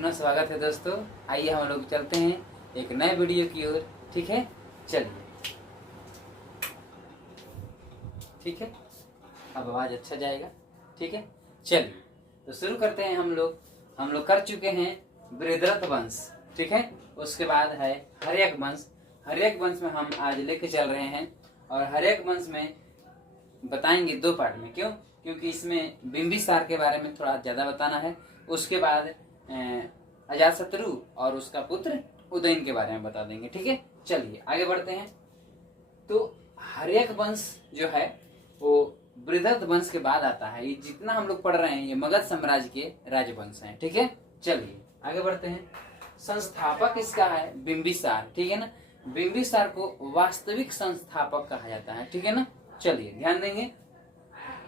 पुनः स्वागत है दोस्तों। आइए हम लोग चलते हैं एक नए वीडियो की ओर। ठीक है, चलिए। ठीक है, अब आवाज अच्छा जाएगा। ठीक है, चलिए तो शुरू करते हैं। हम लोग कर चुके हैं बृहद्रथ वंश। ठीक है, उसके बाद है हर्यक वंश। हर्यक वंश में हम आज लेके चल रहे हैं और हर्यक वंश में बताएंगे 2 पार्ट में। क्यों? क्योंकि इसमें बिंबिसार के बारे में थोड़ा ज्यादा बताना है। उसके बाद अजातशत्रु और उसका पुत्र उदयन के बारे में बता देंगे। ठीक है, चलिए आगे बढ़ते हैं। तो हर्यक वंश जो है वो बृहद्रथ वंश के बाद आता है। ये जितना हम लोग पढ़ रहे हैं ये मगध साम्राज्य के राजवंश हैं। ठीक है, चलिए आगे बढ़ते हैं। संस्थापक इसका है बिंबिसार। ठीक है ना, बिंबिसार को वास्तविक संस्थापक कहा जाता है। ठीक है ना, चलिए ध्यान देंगे।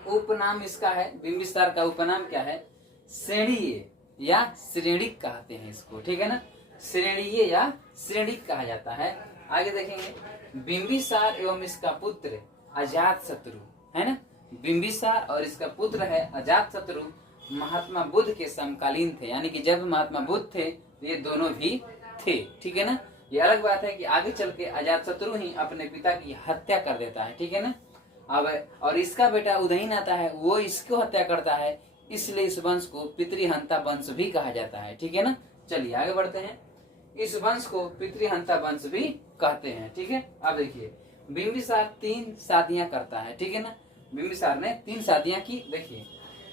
उपनाम इसका है, बिंबिसार का उपनाम क्या है? श्रेणीय या श्रेणिक कहते हैं इसको। ठीक है ना, श्रेणीय या श्रेणिक कहा जाता है। आगे देखेंगे, बिंबिसार एवं इसका पुत्र अजातशत्रु है ना। बिंबिसार और इसका पुत्र है अजातशत्रु महात्मा बुद्ध के समकालीन थे, यानी कि जब महात्मा बुद्ध थे ये दोनों भी थे। ठीक है ना, ये अलग बात है कि आगे चल के अजातशत्रु ही अपने पिता की हत्या कर देता है। ठीक है ना, अब और इसका बेटा उदयन आता है, वो इसको हत्या करता है, इसलिए इस वंश को पितृहंता वंश भी कहा जाता है। ठीक है ना, चलिए आगे बढ़ते हैं। इस वंश को पितृहंता वंश भी कहते हैं। ठीक है, अब देखिए बिंबिसार 3 शादियां करता है। ठीक है ना, बिंबिसार ने 3 शादियां की। देखिए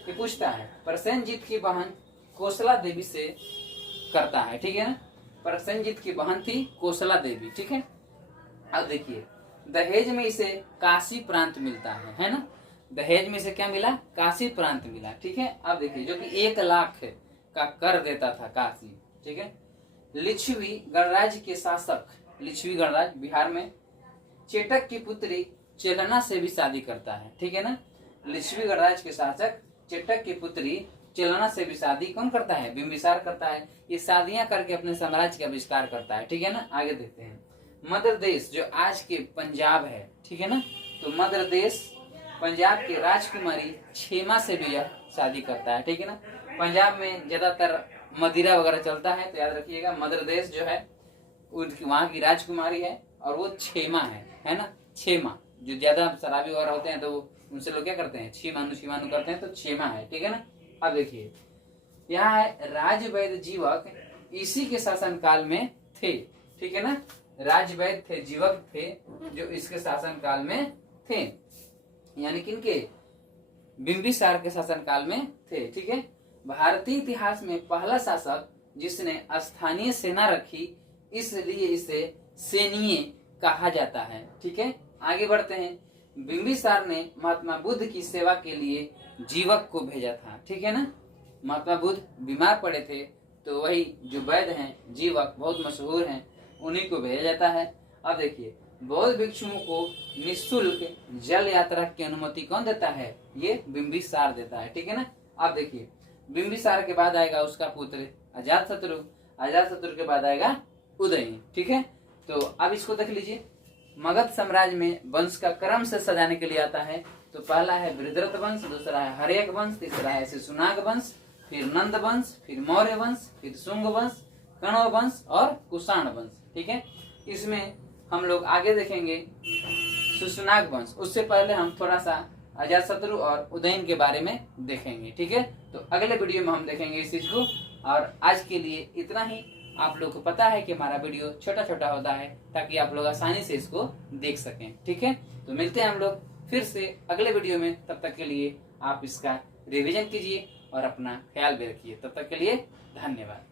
ये पूछता है प्रसेनजीत की बहन कोसला देवी से करता है। ठीक है ना, प्रसेनजीत की बहन थी कोसला देवी। ठीक है, अब देखिए दहेज में इसे काशी प्रांत मिलता है ना। दहेज में इसे क्या मिला? काशी प्रांत मिला। ठीक है, अब देखिए जो कि 1 लाख का कर देता था काशी। ठीक है, लिच्छवी गणराज्य के शासक, लिच्छवी गणराज्य बिहार में, चेटक की पुत्री चेलना से भी शादी करता है। ठीक है ना, लिच्छवी गणराज्य के शासक चेटक की पुत्री चेलना से भी शादी कौन करता है? बिंबिसार करता है। ये शादियां करके अपने साम्राज्य का विस्तार करता है। ठीक है ना, आगे देखते हैं। मध्य देश जो आज के पंजाब है, ठीक है ना, तो मध्य देश पंजाब की राजकुमारी क्षेमा से भी यह शादी करता है। ठीक है ना, पंजाब में ज्यादातर मदिरा वगैरह चलता है, तो याद रखिएगा मध्य देश जो है उनकी वहां की राजकुमारी है और वो क्षेमा है ना। क्षेमा जो ज्यादा शराबी वगैरह होते हैं तो उनसे लोग क्या करते हैं? छीमानु करते हैं, तो क्षेमा है। ठीक है ना, अब देखिए यहाँ है राजवैद्य जीवक इसी के शासन काल में थे। ठीक है ना, राजवैद्य थे, जीवक थे जो इसके शासन काल में थे, यानी किनके? बिंबिसार के शासन काल में थे। ठीक है, भारतीय इतिहास में पहला शासक जिसने स्थानीय सेना रखी, इसलिए इसे सैनीय कहा जाता है। ठीक है, आगे बढ़ते हैं। बिंबिसार ने महात्मा बुद्ध की सेवा के लिए जीवक को भेजा था। ठीक है ना, महात्मा बुद्ध बीमार पड़े थे तो वही जो वैद्य हैं, जीवक बहुत मशहूर हैं, उन्हीं को भेजा जाता है। अब देखिए बौद्ध भिक्षुओं को निःशुल्क जल यात्रा की अनुमति कौन देता है? ये बिंबिसार देता है। ठीक है ना, अब देखिए बिंबिसार के बाद आएगा उसका पुत्र अजातशत्रु, अजातशत्रु के बाद आएगा उदयन। ठीक है, तो अब इसको देख लीजिए। मगध साम्राज्य में वंश का क्रम से सजाने के लिए आता है। तो पहला है बृहद्रथ वंश, दूसरा है हर्यक वंश, तीसरा है शिशुनाग वंश, फिर नंद वंश, फिर मौर्य वंश, फिर शुंग वंश, कण्व वंश और कुषाण वंश। ठीक है, इसमें हम लोग आगे देखेंगे शिशुनाग वंश। उससे पहले हम थोड़ा सा अजातशत्रु और उदयन के बारे में देखेंगे। ठीक है, तो अगले वीडियो में हम देखेंगे इस चीज को। और आज के लिए इतना ही। आप लोग को पता है कि हमारा वीडियो छोटा छोटा होता है ताकि आप लोग आसानी से इसको देख सकें। ठीक है, तो मिलते हैं हम लोग फिर से अगले वीडियो में। तब तक के लिए आप इसका रिवीजन कीजिए और अपना ख्याल भी रखिए। तब तक के लिए धन्यवाद।